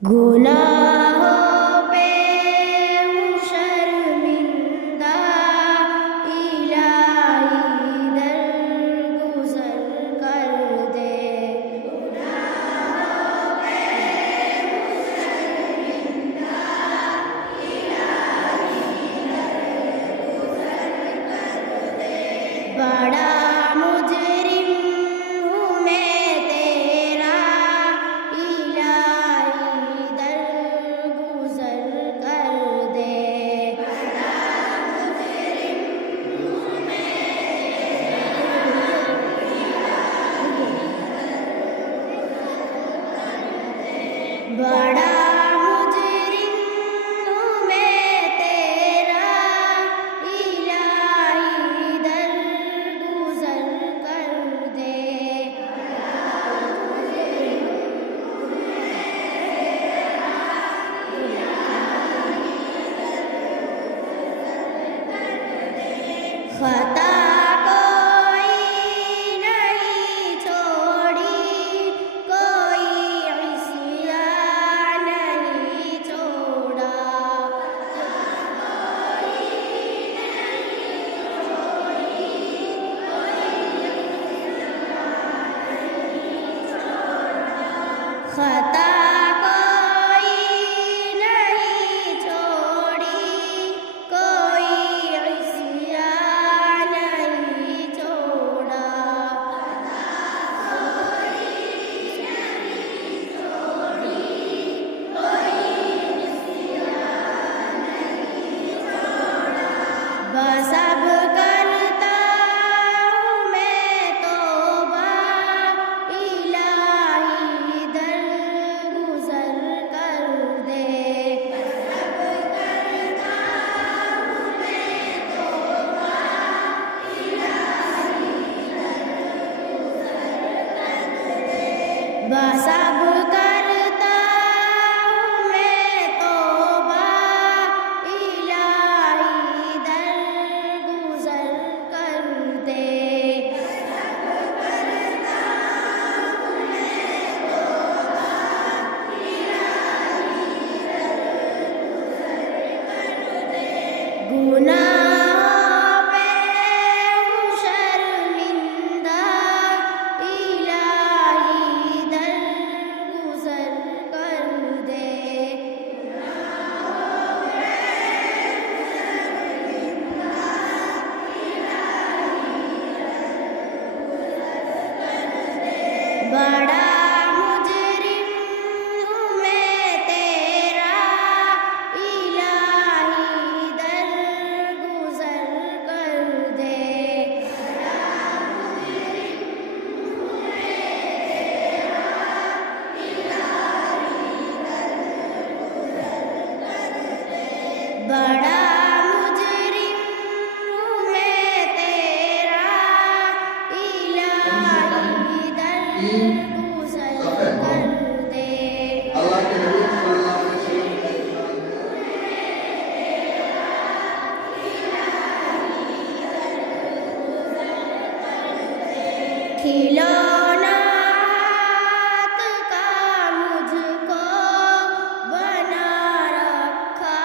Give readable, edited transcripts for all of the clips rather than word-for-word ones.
گناہوں پہ ہوں شرمندہ، الہی درگزر کر دے۔ گناہوں پہ ہوں شرمندہ، الہی درگزر کر دے۔ بڑا مجرم ہوں میں تیرا، الہی درگزر کر دے۔ بڑا مجرم ہوں میں تیرا، الہی درگزر کر دے۔ خطا کوئی نہیں چھوڑی، کوئی عصیان نہیں چھوڑا۔ خطا کوئی نہیں چھوڑی، کوئی عصیان نہیں چھوڑا۔ بس اب کرتا ہوں میں توبہ، الہی درگزر کر دے۔ بس اب کرتا ہوں میں توبہ، الہی درگزر کر دے۔ بس اب کرتا ہوں میں توبہ، الہی درگزر کر دے۔ بس اب کرتا ہوں میں توبہ، الہی درگزر کر دے۔ گناہوں پہ ہوں شرمندہ، الہی درگزر کر دے۔ بڑا مجرم ہوں میں تیرا، الہی درگزر کر دے۔ بڑا مجرم ہوں میں تیرا، الہی درگزر کر دے۔ اللہ کے نبی صلی اللہ علیہ وسلم کھلونا ہاتھ کا مجھ کو بنا رکھا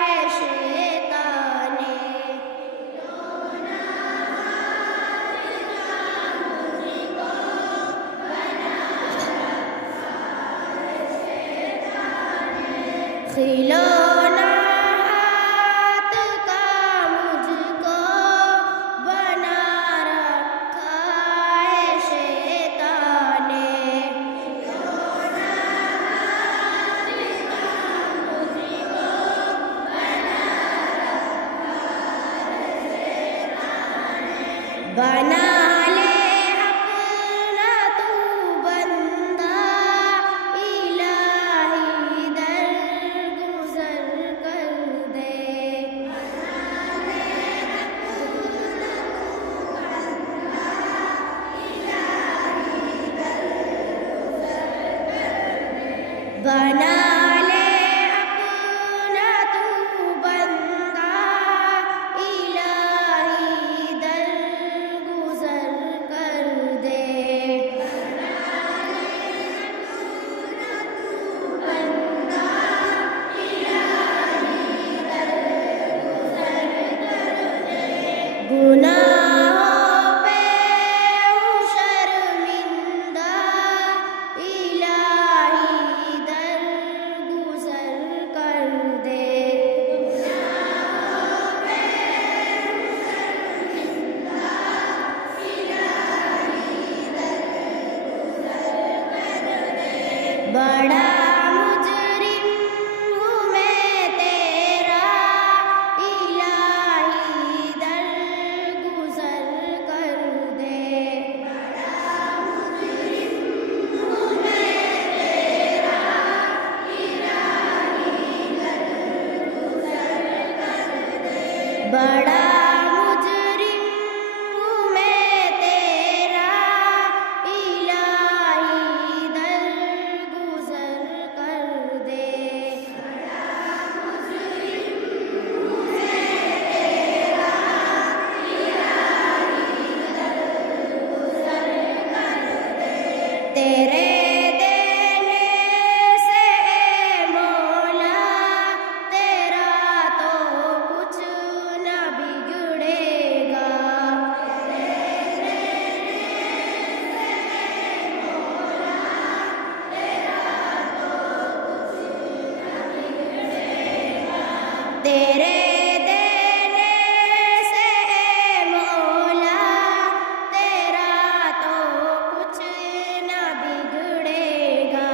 ہے شیطان نے۔ کھلونا ہاتھ کا مجھ کو بنا رکھا ہے شیطان نے۔ بنا لے اپنا تو بندہ، الہی درگزر کر دے۔ بنا لے اپنا تو بندہ، الہی درگزر کر دے۔ بنا لے اپنا تو بندہ، بڑا مجرم ہوں میں تیرا الہی درگزر کر دے بڑا مجرم ہوں میں تیرا الہی درگزر کر دے تیرے دینے سے اے مولا تیرا تو کچھ نہ بگڑے گا تیرے دینے سے اے مولا تیرا تو کچھ نہ بگڑے گا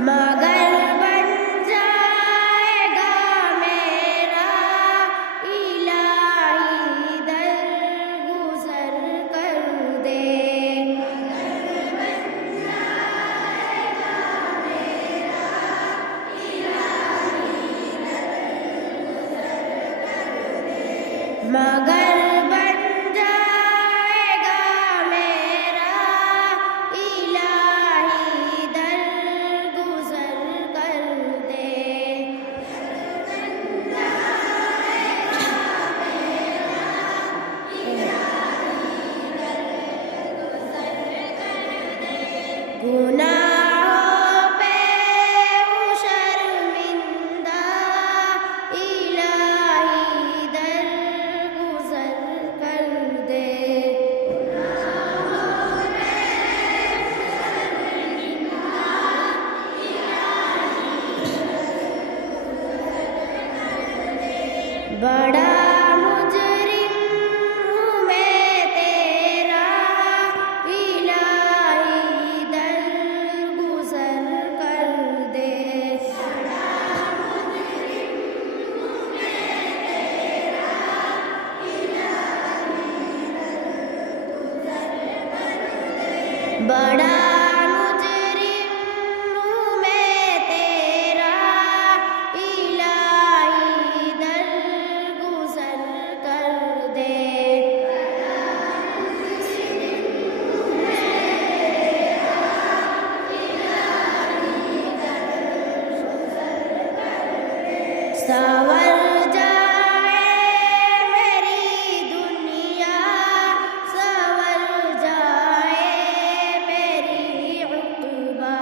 مگر بن جائے گا میرا الہی درگزر کر دے مگر بن جائے گا میرا الہی درگزر کر دے گناہوں پہ ہوں شرمندہ الہی درگزر کر دے بڑا مجرم ہوں میں تیرا الہی درگزر کر دے بڑا مجرم ہوں میں تیرا الہی درگزر کر دے سنور جائے میری دنیا سنور جائے میری عقبہ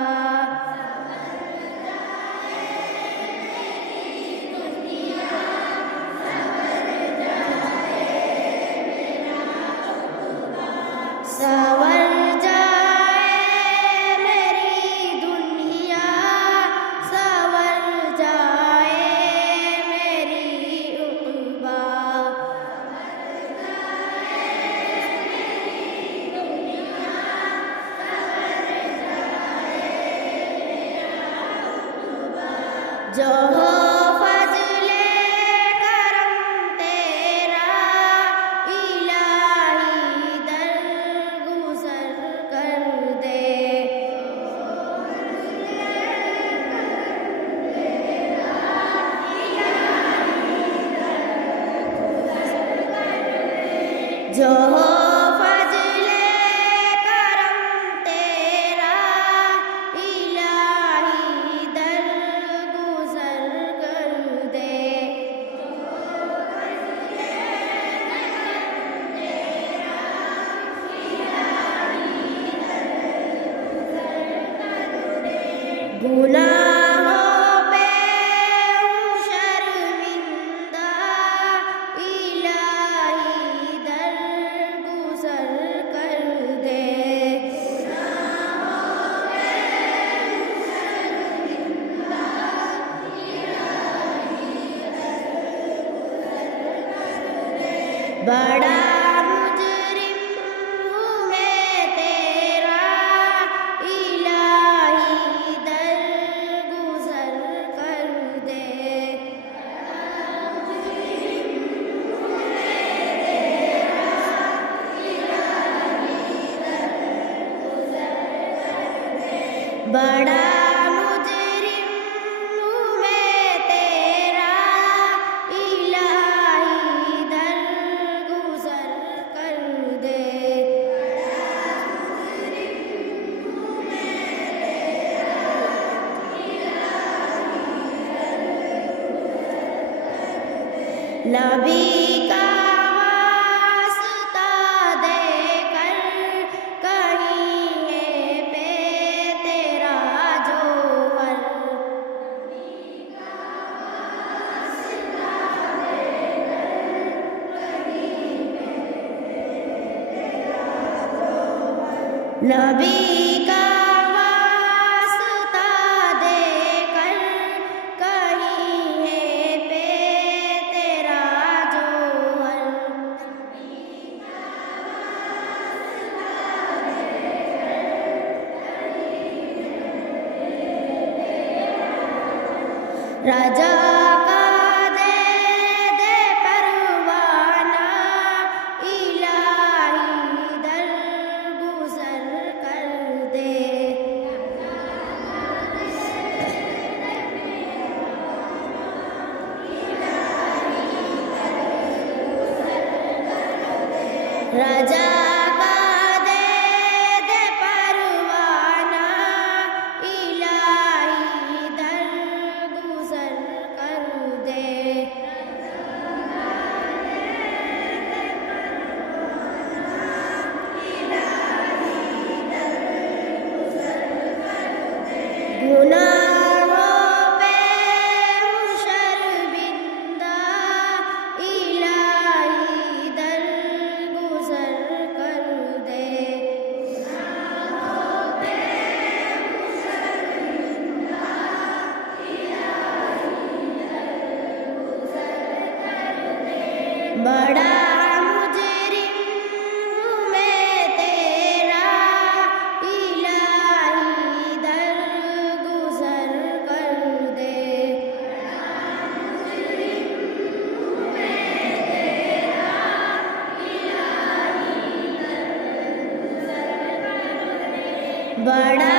سنور جائے میری دنیا سنور جائے میری عقبہ جو ہو فضل کرم تیرا الہی درگزر کر دے جو ہو فضل کرم تیرا الہی درگزر کر دے گناہوں پہ ہوں شرمندہ الہی درگزر کر دے بڑا مجرم ہوں میں تیرا الہی درگزر کر دے بڑا مجرم ہوں میں تیرا الہی درگزر کر دے نبی کا واسطہ دے کر کہیں ہے پہ تیرا جوہر نبی کا واسطہ دے کر کہیں ہے پہ تیرا جوہر رجا کا دے دے پروانہ الہی درگزر کر دے رجا کا دے دے پروانہ الہی درگزر کر دے گناہوں پہ ہوں شرمندہ الہی درگزر کر دے بڑا مجرم ہوں میں تیرا الہی درگزر کر دے بڑا